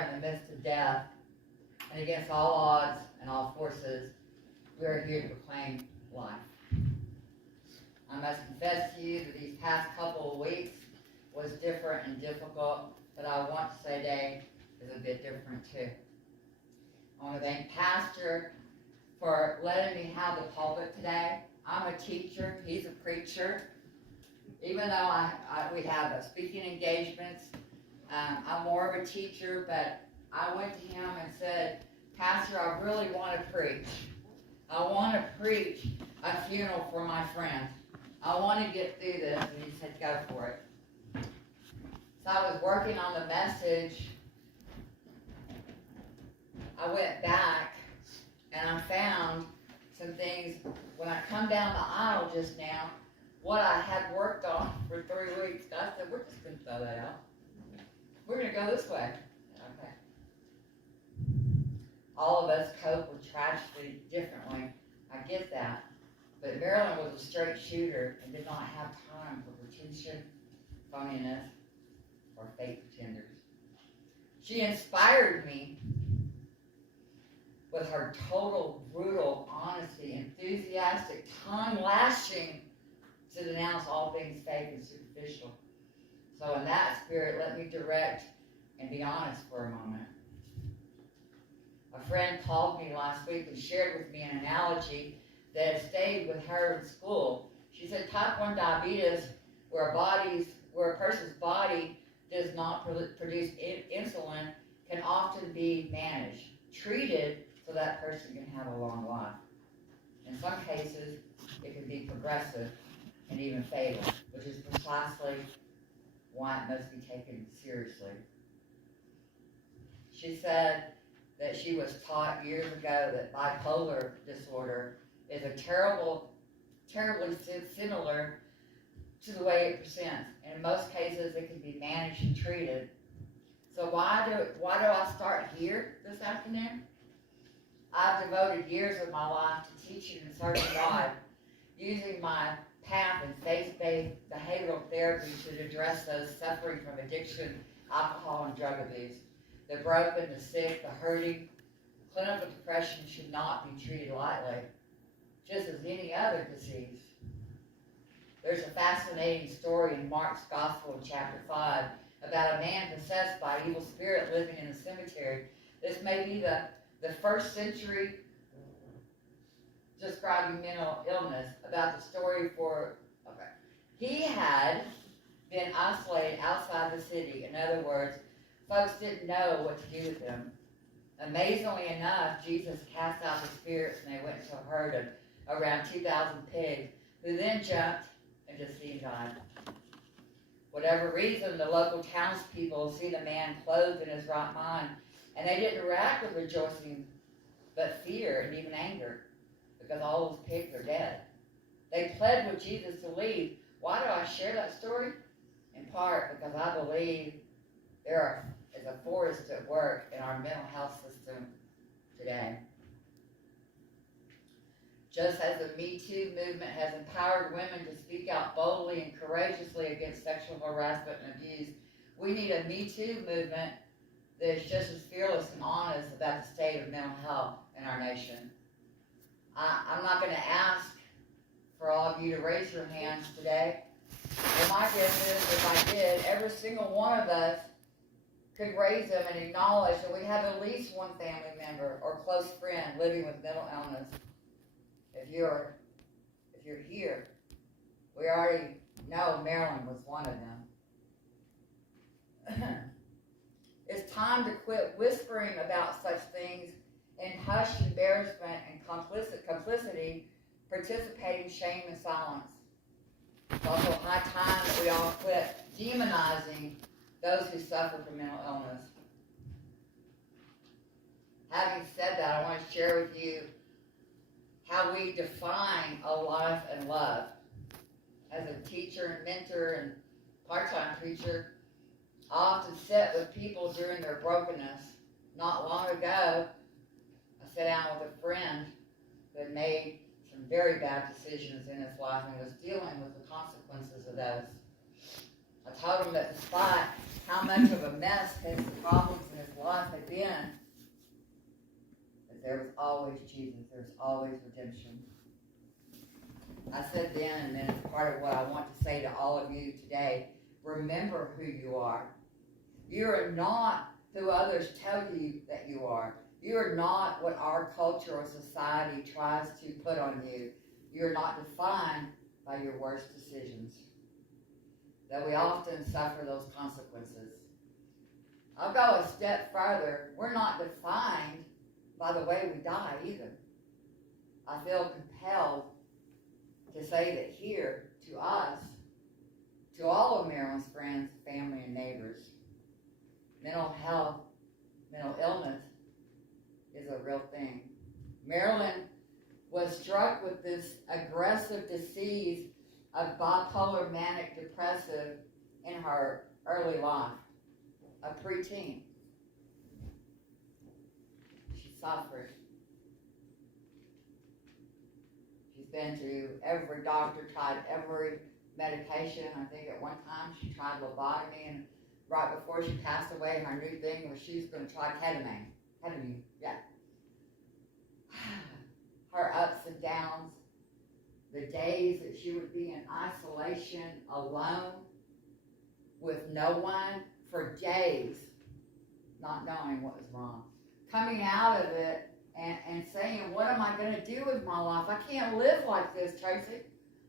are in the midst of death, and against all odds and all forces, we are here to proclaim life. I must confess to you that these past couple of weeks was different and difficult, but I want to say today is a bit different too. I want to thank Pastor for letting me have the pulpit today. I'm a teacher, he's a preacher. Even though we have speaking engagements, I'm more of a teacher, but I went to him and said, Pastor, I really want to preach. I want to preach a funeral for my friend. I want to get through this. And he said, go for it. So I was working on the message. I went back and I found some things. When I come down the aisle just now, what I had worked on for 3 weeks, I said, we're just going to throw that out. We're going to go this way. Okay. All of us cope with tragedy differently. I get that. But Marilyn was a straight shooter and did not have time for pretension, phoniness, or fake pretenders. She inspired me with her total, brutal honesty, enthusiastic, tongue-lashing to denounce all things fake and superficial. So in that spirit, let me direct and be honest for a moment. A friend called me last week and shared with me an analogy that had stayed with her in school. She said type 1 diabetes, where a person's body does not produce insulin, can often be managed, treated, so that person can have a long life. In some cases, it can be progressive and even fatal, which is precisely why it must be taken seriously. She said that she was taught years ago that bipolar disorder is terribly similar to the way it presents. And in most cases, it can be managed and treated. So why do I start here this afternoon? I've devoted years of my life to teaching and serving God, using my path in faith-based behavioral therapy to address those suffering from addiction, alcohol, and drug abuse. The broken, the sick, the hurting. Clinical depression should not be treated lightly, just as any other disease. There's a fascinating story in Mark's Gospel in chapter 5 about a man possessed by an evil spirit living in a cemetery. This may be the first century describing mental illness. About the story he had been isolated outside the city. In other words, folks didn't know what to do with him. Amazingly enough, Jesus cast out the spirits and they went to a herd of around 2,000 pigs, who then jumped into the sea and died. Whatever reason, the local townspeople see the man clothed in his right mind, and they didn't react with rejoicing, but fear and even anger, because all those pigs are dead. They pled with Jesus to leave. Why do I share that story? In part because I believe there is a force at work in our mental health system today. Just as the Me Too movement has empowered women to speak out boldly and courageously against sexual harassment and abuse, we need a Me Too movement that is just as fearless and honest about the state of mental health in our nation. I'm not going to ask for all of you to raise your hands today, but my guess is if I did, every single one of us could raise them and acknowledge that we have at least one family member or close friend living with mental illness. If you're here, we already know Marilyn was one of them. It's time to quit whispering about such things in hushed embarrassment and complicity, participating shame and silence. It's also high time that we all quit demonizing those who suffer from mental illness. Having said that, I want to share with you how we define a life and love. As a teacher and mentor and part-time preacher, I often sit with people during their brokenness. Not long ago, I sat down with a friend who had made some very bad decisions in his life and was dealing with the consequences of those. I told him that despite how much of a mess his problems in his life had been, that there was always Jesus. There was always redemption. I said then, and then it's part of what I want to say to all of you today, remember who you are. You are not who others tell you that you are. You are not what our culture or society tries to put on you. You are not defined by your worst decisions. Though we often suffer those consequences. I'll go a step further. We're not defined by the way we die either. I feel compelled to say that here, to us, to all of Marilyn's friends, family, and neighbors, mental health, mental illness is a real thing. Marilyn was struck with this aggressive disease of bipolar manic depressive in her early life, a preteen. She suffered. She's been to every doctor, tried every medication. I think at one time she tried lobotomy, and right before she passed away, her new thing was she was going to try ketamine. Ketamine, yeah. Her ups and downs, the days that she would be in isolation, alone, with no one, for days, not knowing what was wrong. Coming out of it and saying, what am I going to do with my life? I can't live like this, Tracii.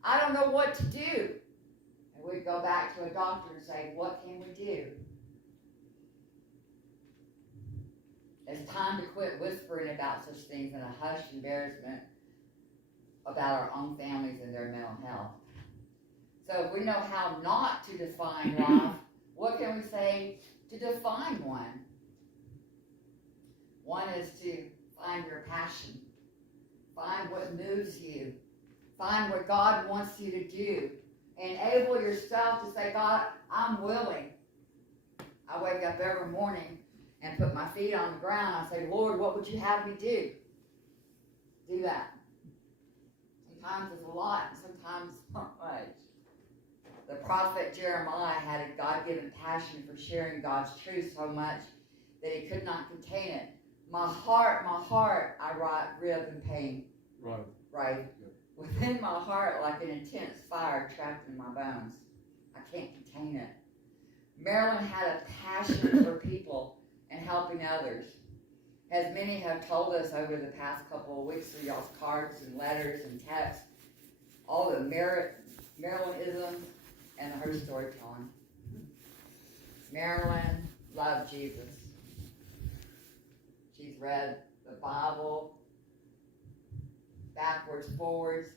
I don't know what to do. And we'd go back to a doctor and say, what can we do? It's time to quit whispering about such things in a hushed embarrassment about our own families and their mental health. So if we know how not to define life, what can we say to define one? One is to find your passion. Find what moves you. Find what God wants you to do. Enable yourself to say, God, I'm willing. I wake up every morning and put my feet on the ground. I say, Lord, what would you have me do? Do that. Sometimes it's a lot, and sometimes not much. The prophet Jeremiah had a God-given passion for sharing God's truth so much that he could not contain it. My heart, I writhe in pain. Right. Yep. Within my heart, like an intense fire trapped in my bones. I can't contain it. Marilyn had a passion for people and helping others. As many have told us over the past couple of weeks through y'all's cards and letters and texts, all the Marilynisms and her storytelling. Marilyn loved Jesus. She's read the Bible backwards, forwards.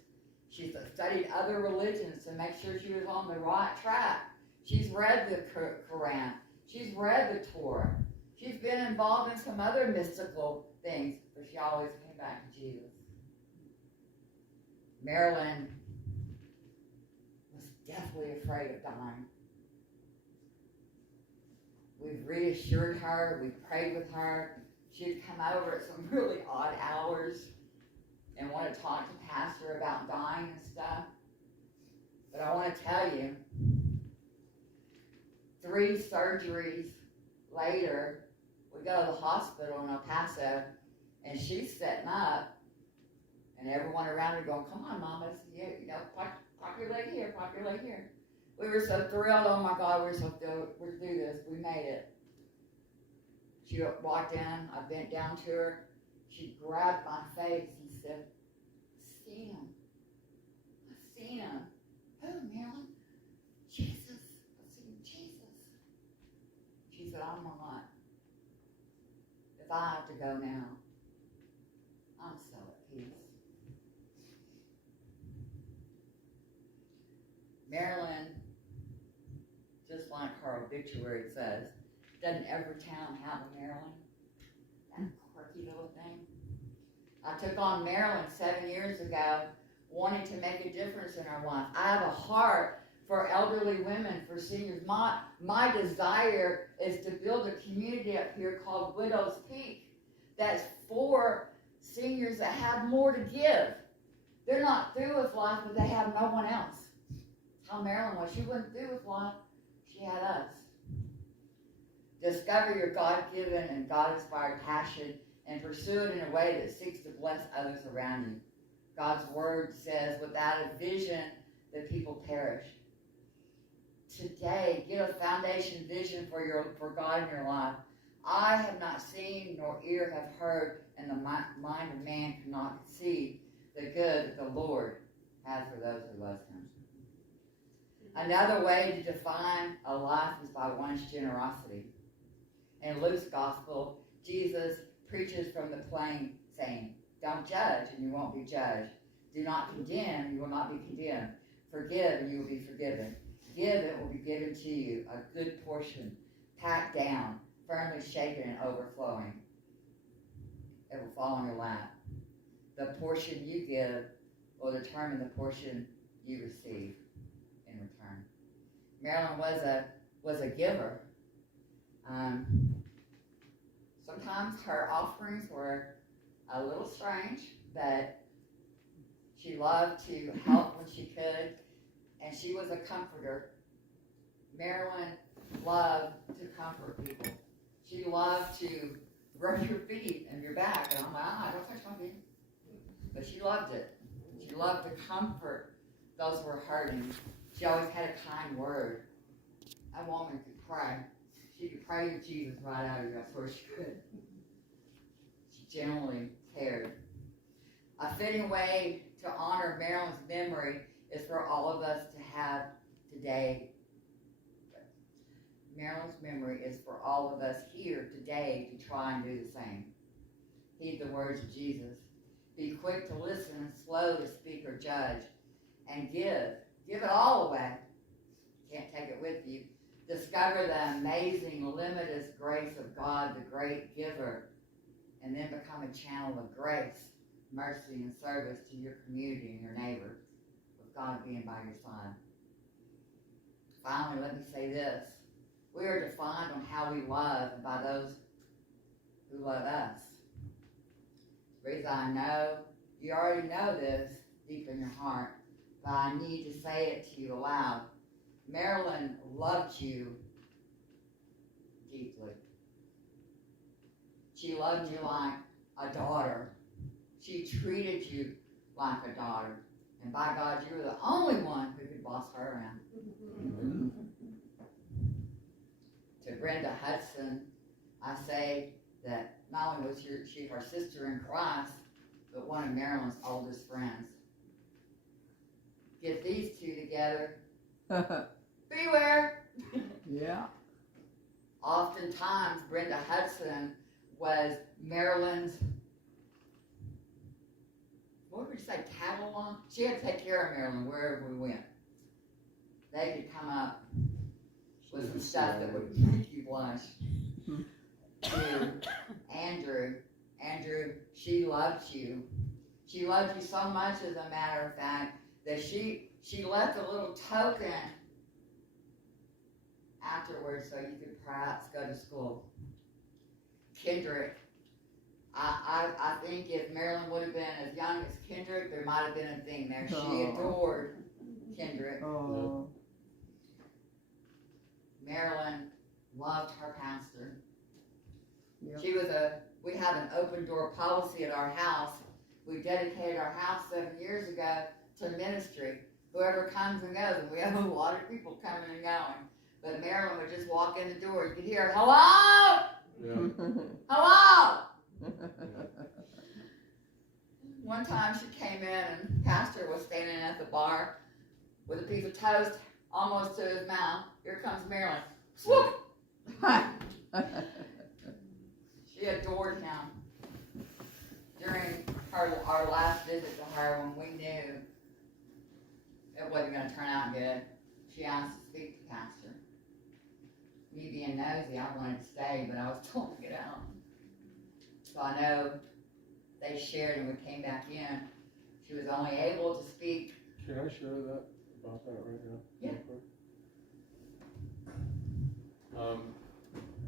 She's studied other religions to make sure she was on the right track. She's read the Quran. She's read the Torah. She's been involved in some other mystical things, but she always came back to Jesus. Marilyn was deathly afraid of dying. We've reassured her. We've prayed with her. She'd come over at some really odd hours and want to talk to Pastor about dying and stuff. But I want to tell you, 3 surgeries later, we go to the hospital in El Paso, and she's setting up, and everyone around her going, come on, Mama, pop your leg here, pop your leg here. We were so thrilled. Oh, my God, we're so thrilled. We're to do this. We made it. She walked in. I bent down to her. She grabbed my face and said, I've seen him. I've seen him. Who, Marilyn? Jesus. I've seen Jesus. She said, I'm not. If I have to go now, I'm so at peace. Marilyn, just like her obituary says, doesn't every town have a Marilyn? That quirky little thing. I took on Marilyn 7 years ago, wanting to make a difference in her life. I have a heart for elderly women, for seniors. My desire is to build a community up here called Widow's Peak that's for seniors that have more to give. They're not through with life, but they have no one else. That's how Marilyn was. She wasn't through with life. She had us. Discover your God-given and God-inspired passion and pursue it in a way that seeks to bless others around you. God's word says, without a vision, the people perish. Today, get a foundation vision for God in your life. Eye have not seen, nor ear have heard, and the mind of man cannot conceive the good that the Lord has for those who love him. Another way to define a life is by one's generosity. In Luke's gospel, Jesus preaches from the plain saying, don't judge and you won't be judged. Do not condemn, you will not be condemned. Forgive and you will be forgiven. Give, it will be given to you, a good portion, packed down, firmly shaken and overflowing. It will fall on your lap. The portion you give will determine the portion you receive in return. Marilyn was a giver. Sometimes her offerings were a little strange, but she loved to help when she could, and she was a comforter. Marilyn loved to comfort people. She loved to rub your feet and your back, and I'm like, don't touch my feet. But she loved it. She loved to comfort those who were hurting. She always had a kind word. That woman could pray. She could pray to Jesus right out of you. I swear she could. She genuinely cared. A fitting way to honor Marilyn's memory is for all of us to have today. Marilyn's memory is for all of us here today to try and do the same. Heed the words of Jesus. Be quick to listen and slow to speak or judge. And give. Give it all away. You can't take it with you. Discover the amazing, limitless grace of God, the great giver, and then become a channel of grace, mercy, and service to your community and your neighbors, with God being by your side. Finally, let me say this. We are defined on how we love and by those who love us. The reason I know, you already know this deep in your heart, but I need to say it to you aloud. Marilyn loved you deeply. She loved you like a daughter. She treated you like a daughter. And by God, you were the only one who could boss her around. Mm-hmm. To Brenda Hudson, I say that not only was she her sister in Christ, but one of Marilyn's oldest friends. Get these two together. Beware. Yeah. Oftentimes, Brenda Hudson was Marilyn's, what would you say, catalog? She had to take care of Marilyn wherever we went. They could come up with some stuff that would make you blush. To Andrew, she loved you. She loved you so much, as a matter of fact, that she left a little token afterwards so you could perhaps go to school. Kendrick, I think if Marilyn would have been as young as Kendrick, there might have been a thing there. She adored Kendrick. Oh. Marilyn loved her pastor. Yep. We have an open door policy at our house. We dedicated our house 7 years ago to ministry. Whoever comes and goes, and we have a lot of people coming and going. But Marilyn would just walk in the door. You could hear, hello! Yeah. Hello! One time she came in and Pastor was standing at the bar with a piece of toast almost to his mouth. Here comes Marilyn. Swoop! She adored him. During our last visit to her, when we knew it wasn't going to turn out good, she asked to speak to Pastor. Me being nosy, I wanted to stay, but I was told to get out. So I know they shared and we came back in. She was only able to speak. Can I share about that right now? Yeah.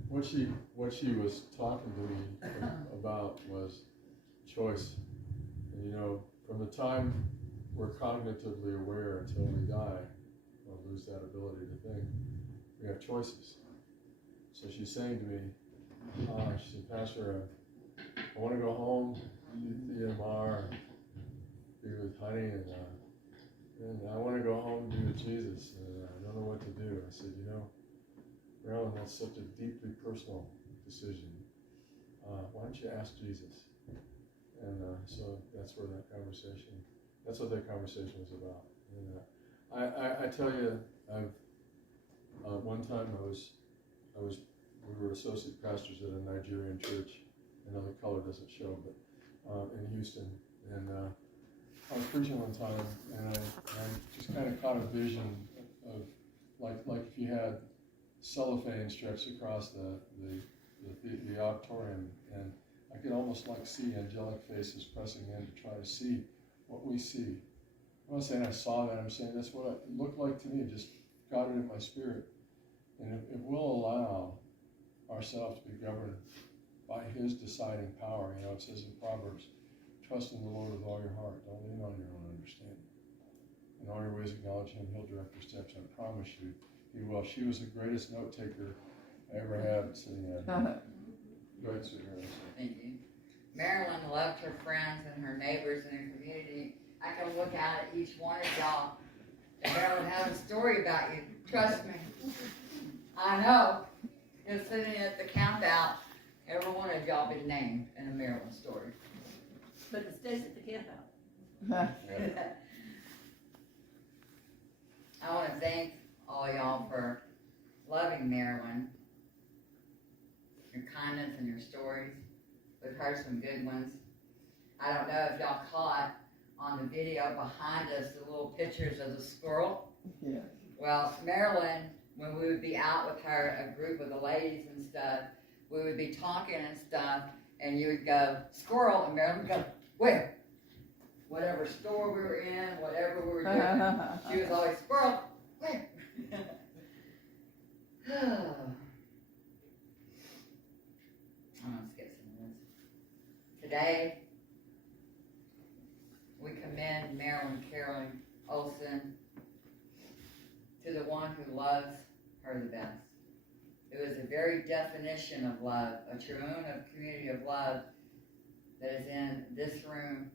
What she was talking to me about was choice. And from the time we're cognitively aware until we die, or lose that ability to think, we have choices. So she's saying to me, she said, Pastor, I want to go home, do the EMR, be with Honey, and I want to go home and be with Jesus, and I don't know what to do. I said, Marilyn, that's such a deeply personal decision. Why don't you ask Jesus? And so that's what that conversation was about. And I tell you, one time we were associate pastors at a Nigerian church. I know the color doesn't show, but in Houston, and I was preaching one time, and I just kind of caught a vision of like if you had cellophane stretched across the auditorium, and I could almost like see angelic faces pressing in to try to see what we see. I'm not saying I saw that, I'm saying that's what it looked like to me. It just got it in my spirit. And if we'll allow ourselves to be governed by His deciding power, it says in Proverbs, trust in the Lord with all your heart, don't lean on your own understanding. In all your ways acknowledge Him, He'll direct your steps. I promise you, He will. She was the greatest note taker I ever had sitting at. Go ahead, sweetheart. Thank you. Marilyn loved her friends and her neighbors and her community. I can look out at each one of y'all, and Marilyn has a story about you. Trust me. I know. You're sitting at the count out. Every one of y'all been named in a Marilyn story. But it stays at the camp out. I want to thank all y'all for loving Marilyn, your kindness and your stories. We've heard some good ones. I don't know if y'all caught on the video behind us the little pictures of the squirrel. Yeah. Well, Marilyn, when we would be out with her, a group of the ladies and stuff, we would be talking and stuff, and you would go, squirrel, and Marilyn would go, where? Whatever store we were in, whatever we were doing, she was always, squirrel, where? I'm going to skip some of this. Today, we commend Marilyn Carolyn Olson to the one who loves her the best. It was the very definition of love, a tribune of community of love that is in this room,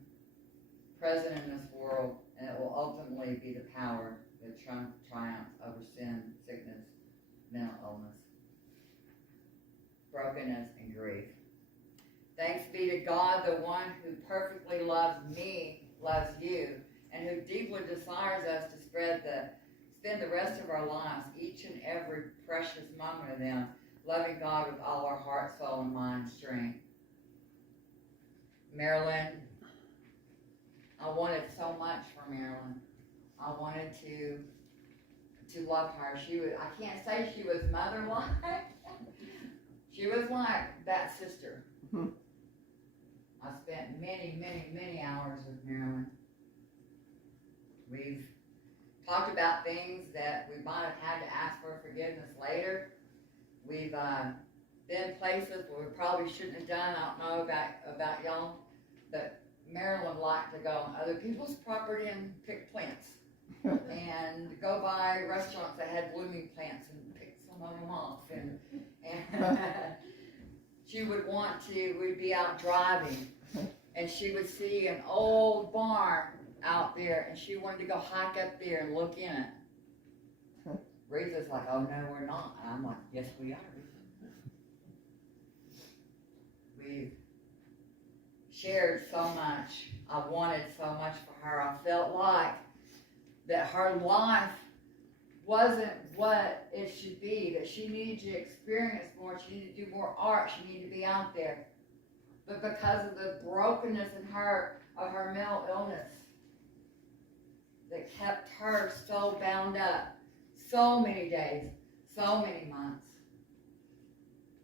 present in this world, and it will ultimately be the power that triumphs over sin, sickness, mental illness, brokenness, and grief. Thanks be to God, the one who perfectly loves me, loves you, and who deeply desires us to spend the rest of our lives, each and every precious moment of them, loving God with all our heart, soul, and mind, and strength. Marilyn, I wanted so much for Marilyn. I wanted to love her. I can't say she was mother-like. She was like that sister. I spent many, many, many hours with Marilyn. We've talked about things that we might have had to ask for forgiveness later. We've been places where we probably shouldn't have done. I don't know about y'all, but Marilyn liked to go on other people's property and pick plants. And go by restaurants that had blooming plants and pick some of them off. And she would we'd be out driving, and she would see an old barn out there, and she wanted to go hike up there and look in it. Reeza's like, oh no, we're not. And I'm like, yes, we are. We've shared so much. I wanted so much for her. I felt like that her life wasn't what it should be, that she needed to experience more, she needed to do more art, she needed to be out there. But because of the brokenness in her, of her mental illness, that kept her so bound up, so many days, so many months.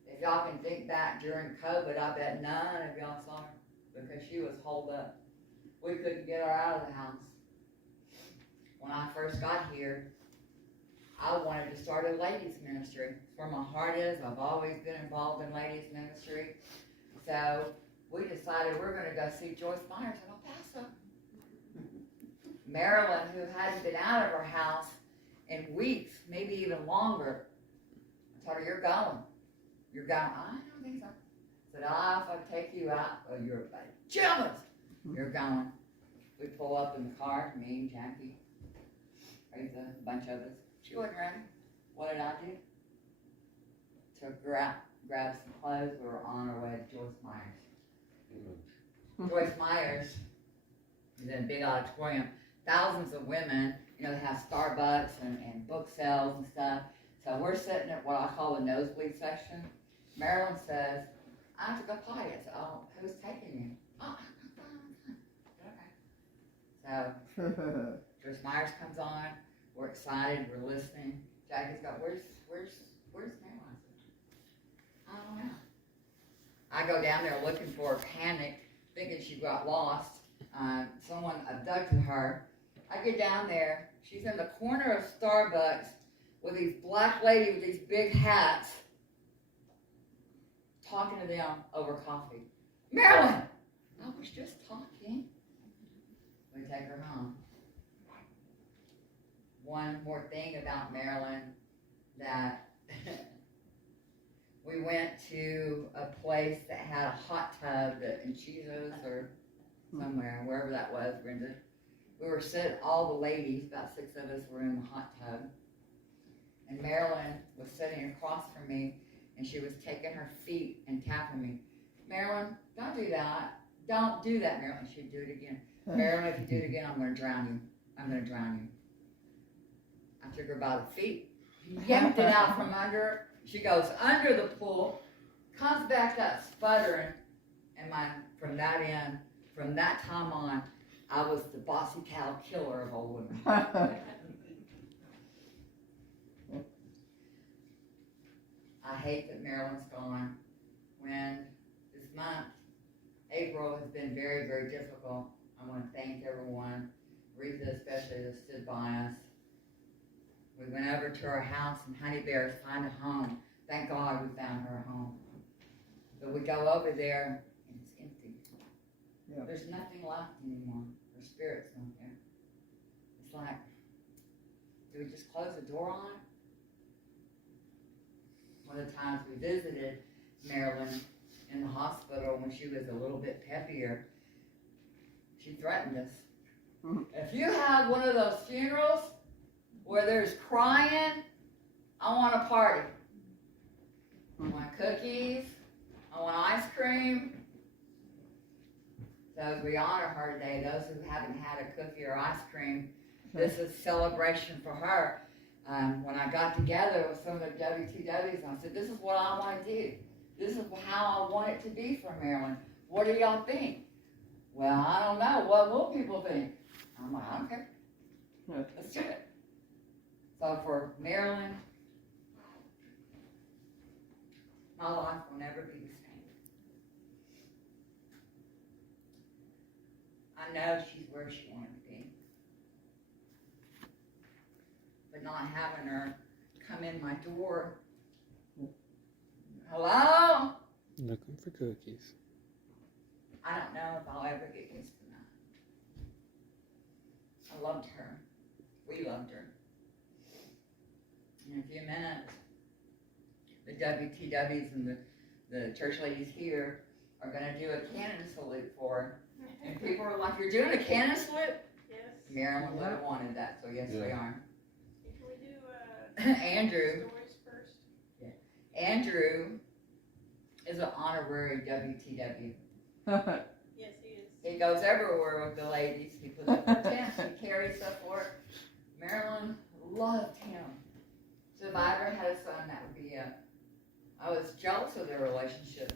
If y'all can think back during COVID, I bet none of y'all saw her because she was holed up. We couldn't get her out of the house. When I first got here, I wanted to start a ladies ministry. It's where my heart is. I've always been involved in ladies ministry. So we decided we're going to go see Joyce Myers in El Paso. Marilyn, who hadn't been out of her house in weeks, maybe even longer, I told her, you're going. You're going, I don't think so. I said, if I take you out of your pajamas, you're going. We pull up in the car, me, Jackie, Rita, a bunch of us. She wasn't ready. What did I do? Took her out, grabbed some clothes. We were on our way to Joyce Myers. Joyce Myers is in a big auditorium. Thousands of women, they have Starbucks and book sales and stuff. So we're sitting at what I call the nosebleed section. Marilyn says, I have to go potty. I said, oh, who's taking you? Oh, okay. So Joyce Myers comes on. We're excited. We're listening. Jackie's got, where's Marilyn? I don't know. I go down there looking for her, panicked, thinking she got lost. Someone abducted her. I get down there. She's in the corner of Starbucks with these black ladies with these big hats talking to them over coffee. Marilyn! I was just talking. We take her home. One more thing about Marilyn, that we went to a place that had a hot tub in Cheetos or somewhere, wherever that was, Brenda. We were sitting, all the ladies, about 6 of us were in the hot tub. And Marilyn was sitting across from me, and she was taking her feet and tapping me. Marilyn, don't do that. Don't do that, Marilyn. She'd do it again. Marilyn, if you do it again, I'm going to drown you. I'm going to drown you. I took her by the feet, yanked it out from under her. She goes under the pool, comes back up sputtering, and from that time on, I was the bossy cow killer of old women. I hate that Marilyn's gone. When this month, April, has been very, very difficult. I want to thank everyone, Rita especially, that stood by us. We went over to her house in Honey Bear to find a home. Thank God we found her a home. But we go over there and it's empty. Yeah. There's nothing left anymore. Her spirit's not there. It's like, do we just close the door on it? One of the times we visited Marilyn in the hospital when she was a little bit peppier, she threatened us. If you have one of those funerals where there's crying, I want a party. I want cookies. I want ice cream. So as we honor her today, those who haven't had a cookie or ice cream, this is celebration for her. When I got together with some of the WTWs, I said, this is what I want to do. This is how I want it to be for Marilyn. What do y'all think? Well, I don't know. What will people think? I'm like, I don't care. Let's do it. So for Marilyn, my life will never be the same. I know she's where she wanted to be. But not having her come in my door. Hello? Looking for cookies. I don't know if I'll ever get used to that. I loved her. We loved her. In a few minutes, the WTWs and the church ladies here are going to do a cannon salute for her. And people are like, you're doing a cannon salute? Yes. Marilyn would have wanted that, so yes, we are. Can we do Andrew. stories first? Yeah. Andrew is an honorary WTW. Yes, he is. He goes everywhere with the ladies. He puts up the tents. He carries stuff for it. Marilyn loved him. So if I ever had a son, that would be it. I was jealous of their relationship.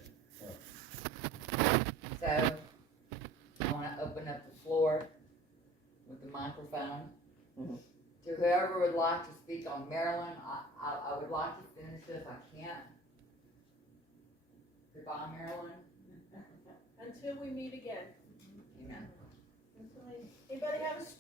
So I want to open up the floor with the microphone. To whoever would like to speak on Marilyn, I would like to finish this. I can't. Goodbye, Marilyn. Until we meet again. Amen. Anybody have a story?